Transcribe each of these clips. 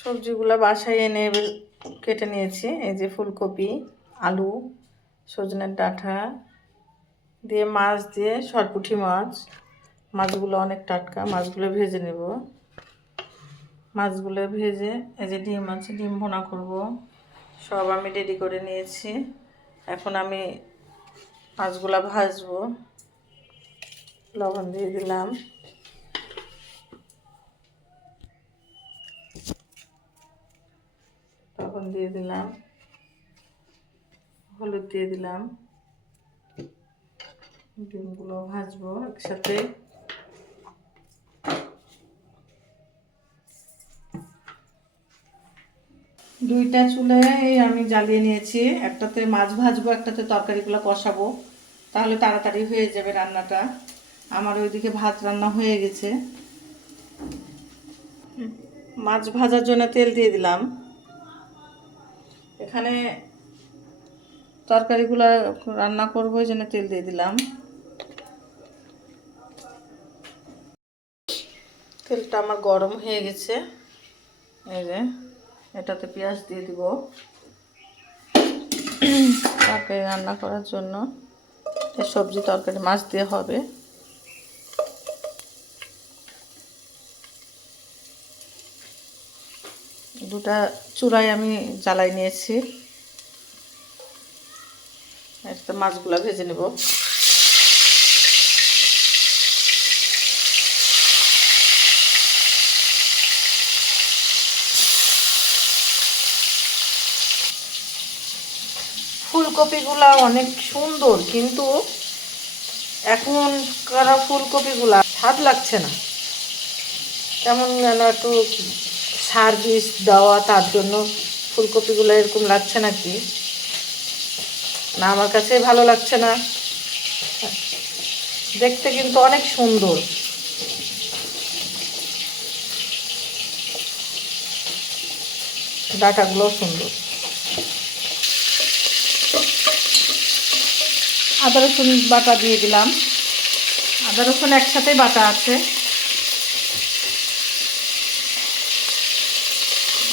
সবজিগুলো বাসায় এনে কেটে নিয়েছি। এই যে ফুলকপি, আলু, সজনের ডাঁটা দিয়ে মাছ দিয়ে সরপুঁটি মাছ। মাছগুলো অনেক টাটকা। মাছগুলো ভেজে নেব। মাছগুলো ভেজে এই যে ডিম আছে, ডিম ভুনা করব। সব আমি রেডি করে নিয়েছি। এখন আমি মাছগুলো ভাজবো। লবণ দিয়ে দিলাম, লবণ দিয়ে দিলাম, হলুদ দিয়ে দিলাম। ডিমগুলো ভাজবো একসাথে। দুইটা চুলে আমি জ্বালিয়ে নিয়েছি। একটাতে মাছ ভাজবো, একটাতে তরকারিগুলো কষাবো, তাহলে তাড়াতাড়ি হয়ে যাবে রান্নাটা। আমার ওইদিকে ভাত রান্না হয়ে গেছে। মাছ ভাজার জন্য তেল দিয়ে দিলাম। এখানে তরকারিগুলো রান্না করবো, এই জন্য তেল দিয়ে দিলাম। তেলটা আমার গরম হয়ে গেছে। এই যে এটাতে পেঁয়াজ দিয়ে দিব তরকারি রান্না করার জন্য। সবজি তরকারি মাছ দিয়ে হবে। দুটা চুলায় আমি জ্বালাই নিয়েছি। একটা মাছগুলো ভেজে নেব। ফুলকপিগুলা অনেক সুন্দর, কিন্তু এখনকার ফুলকপিগুলা স্বাদ লাগছে না। কেমন যেন একটু সার বিষ দেওয়া, তার জন্য ফুলকপিগুলো এরকম লাগছে নাকি না, আমার কাছে ভালো লাগছে না। দেখতে কিন্তু অনেক সুন্দর। ডাটাগুলোও সুন্দর। আদা রসুন বাটা দিয়ে দিলাম। আদা রসুন একসাথেই বাটা আছে,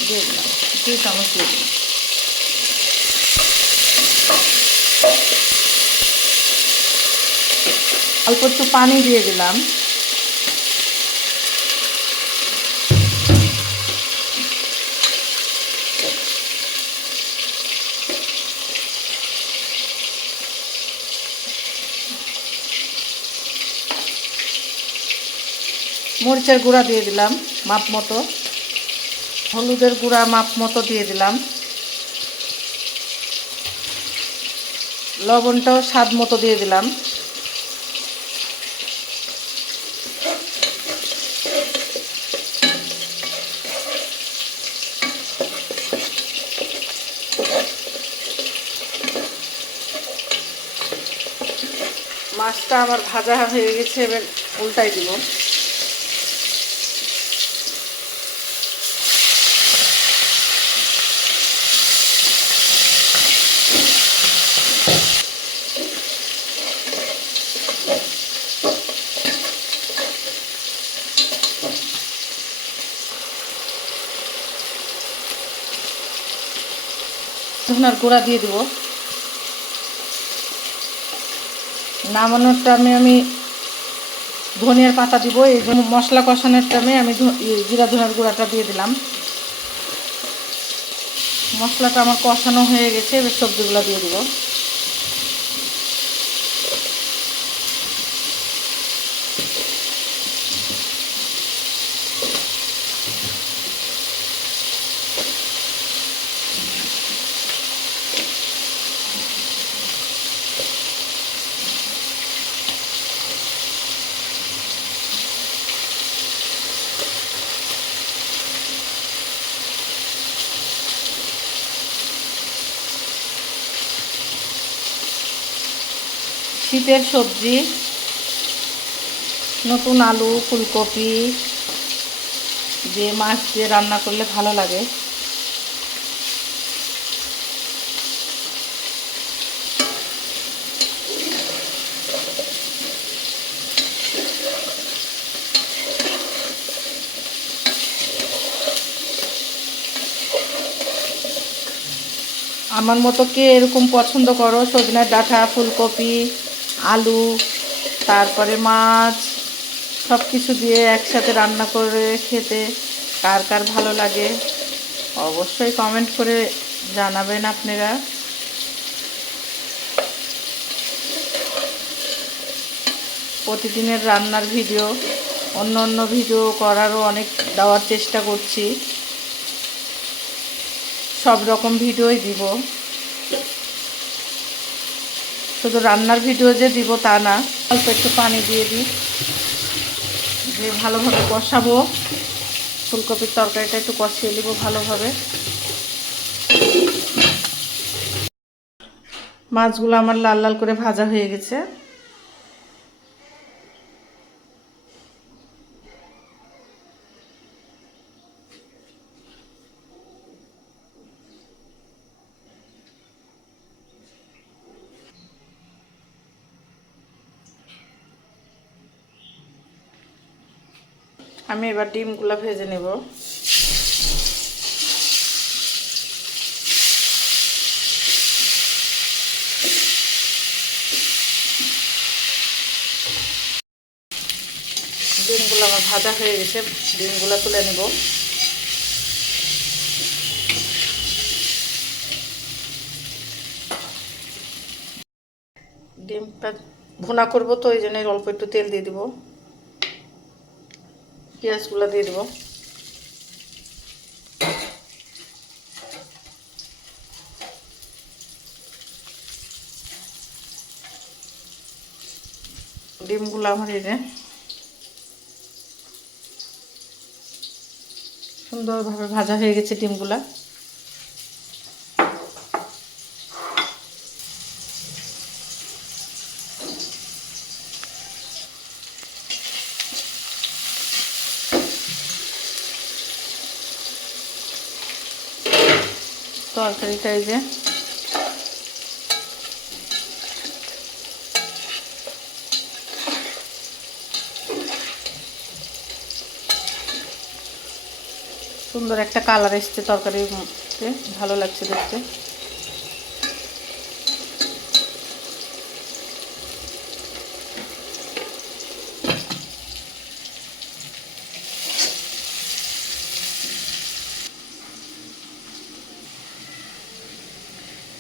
দিয়ে দিলাম 2 চামচ দিয়ে দিলাম। অল্প একটু পানি দিয়ে দিলাম। মরিচের গুঁড়া দিয়ে দিলাম মাপ মতো। হলুদের গুঁড়া মাপ মতো দিয়ে দিলাম। লবণটাও স্বাদ মতো দিয়ে দিলাম। মাছটা আমার ভাজা হয়ে গেছে, এবার উল্টাই দিব। ধনার গুঁড়া দিয়ে দিব। নামানোর টাইমে আমি ধনিয়ার পাতা দিব। এই জন্য মশলা কষানোর টাইমে আমি জিরা ধনিয়ার গুঁড়াটা দিয়ে দিলাম। মশলাটা আমার কষানো হয়ে গেছে, এবার সবজিগুলো দিয়ে দিব। শীতের সবজি, নতুন আলু ফুলকপি দিয়ে মাছ দিয়ে রান্না করলে ভালো লাগে। আমার মতো কে এরকম পছন্দ করো, সজনের ডাঁটা, ফুলকপি, আলু, তারপরে মাছ সব কিছু দিয়ে একসাথে রান্না করে খেতে কার কার ভালো লাগে অবশ্যই কমেন্ট করে জানাবেন আপনারা। প্রতিদিনের রান্নার ভিডিও, অন্য অন্য ভিডিও করারও অনেক দেওয়ার চেষ্টা করছি, সব রকম ভিডিওই দিব, শুধু রান্নার ভিডিও যে দিব তা না। অল্প একটু পানি দিয়ে দিই, দিয়ে ভালোভাবে কষাবো। ফুলকপির তরকারিটা একটু কষিয়ে নেব ভালোভাবে। মাছগুলো আমার লাল লাল করে ভাজা হয়ে গেছে। আমি এবার ডিমগুলো ভেজে নেব। ডিমগুলো আমার ভাজা হয়ে গেছে, ডিমগুলো তুলে নেব। ডিমটা ভুনা করবো তো এই জন্য অল্প একটু তেল দিয়ে দিব, পেঁয়াজগুলো দিয়ে দেব। ডিমগুলো আমার এই যে সুন্দরভাবে ভাজা হয়ে গেছে ডিমগুলা। তরকারিটা এই যে সুন্দর একটা কালার এসছে, তরকারিতে ভালো লাগছে দেখতে।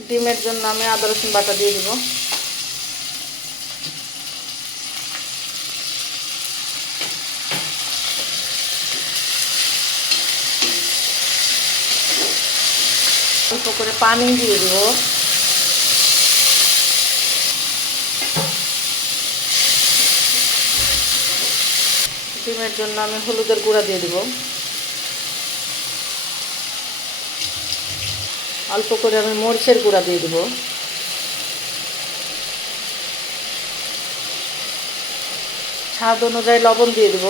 ডিমের জন্য আমি আদা রসুন বাটা দিয়ে দিব। অল্প করে পানি দিয়ে দিব। ডিমের জন্য আমি হলুদের গুঁড়া দিয়ে দিব। অল্প করে আমি মরিচের গুঁড়া দিয়ে দিব। স্বাদ অনুযায়ী লবণ দিয়ে দিব।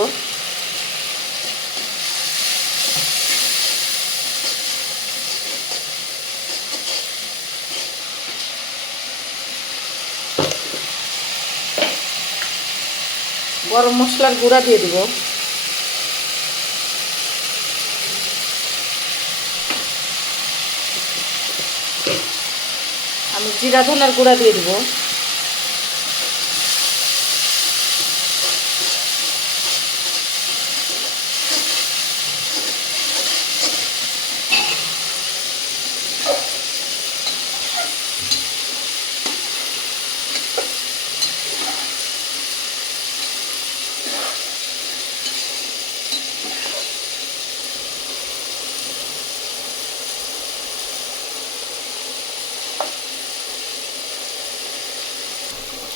গরম মশলার গুঁড়া দিয়ে দিব। আমি জিরা ধনার গুঁড়া দিয়ে দিব।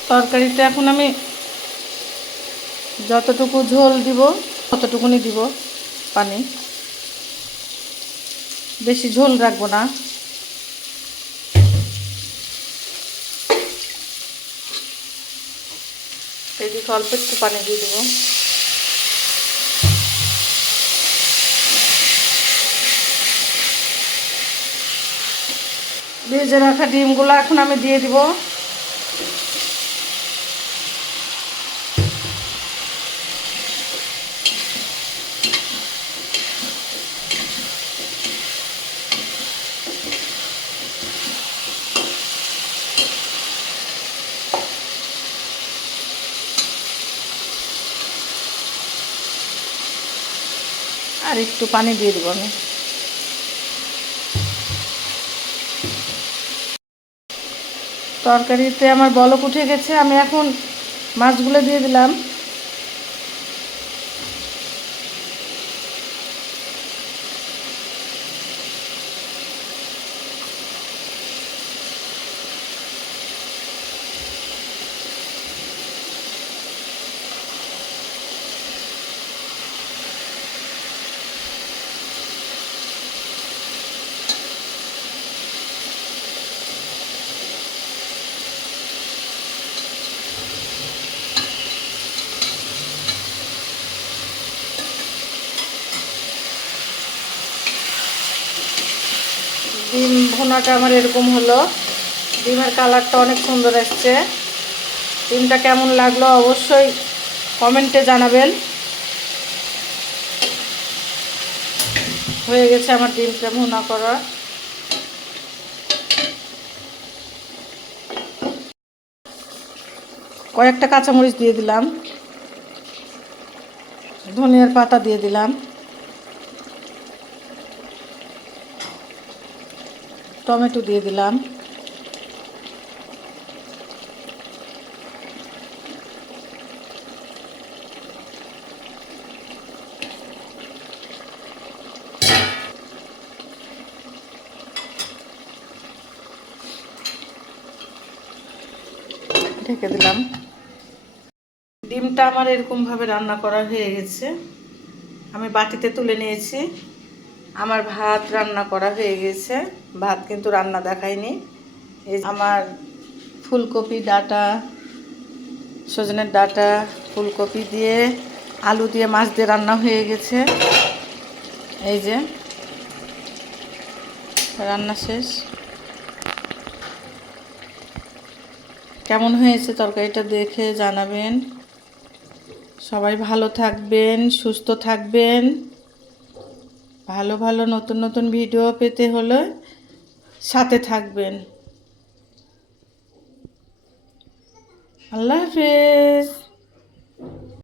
তরকারিতে এখন আমি যতটুকু ঝোল দিব ততটুকুনি দিব পানি, বেশি ঝোল রাখবো না। এদিকে অল্প একটু পানি দিয়ে দেবো। ভেজে রাখা ডিমগুলো এখন আমি দিয়ে দিব। আর একটু পানি দিয়ে দেবো আমি। তরকারিতে আমার বলক উঠে গেছে, আমি এখন মাছগুলো দিয়ে দিলাম। ডিম ভুনাটা আমার এরকম হলো, ডিমের কালারটা অনেক সুন্দর আসছে। ডিমটা কেমন লাগলো অবশ্যই কমেন্টে জানাবেন। হয়ে গেছে আমার ডিমটা ভুনা করা। কয়েকটা কাঁচামরিচ দিয়ে দিলাম, ধনিয়ার পাতা দিয়ে দিলাম, টমেটো দিয়ে দিলাম, ঢেকে দিলাম। ডিমটা আমার এরকমভাবে রান্না করা হয়ে গেছে, আমি বাটিতে তুলে নিয়েছি। আমার ভাত রান্না করা হয়ে গেছে, ভাত কিন্তু রান্না দেখায়নি। এই আমার ফুলকপি ডাঁটা, সজনের ডাঁটা, ফুলকপি দিয়ে আলু দিয়ে মাছ দিয়ে রান্না হয়ে গেছে। এই যে রান্না শেষ। কেমন হয়েছে তরকারিটা দেখে জানাবেন। সবাই ভালো থাকবেন, সুস্থ থাকবেন। ভালো ভালো নতুন নতুন ভিডিও পেতে হলে সাথে থাকবেন। আল্লাহ হাফেজ।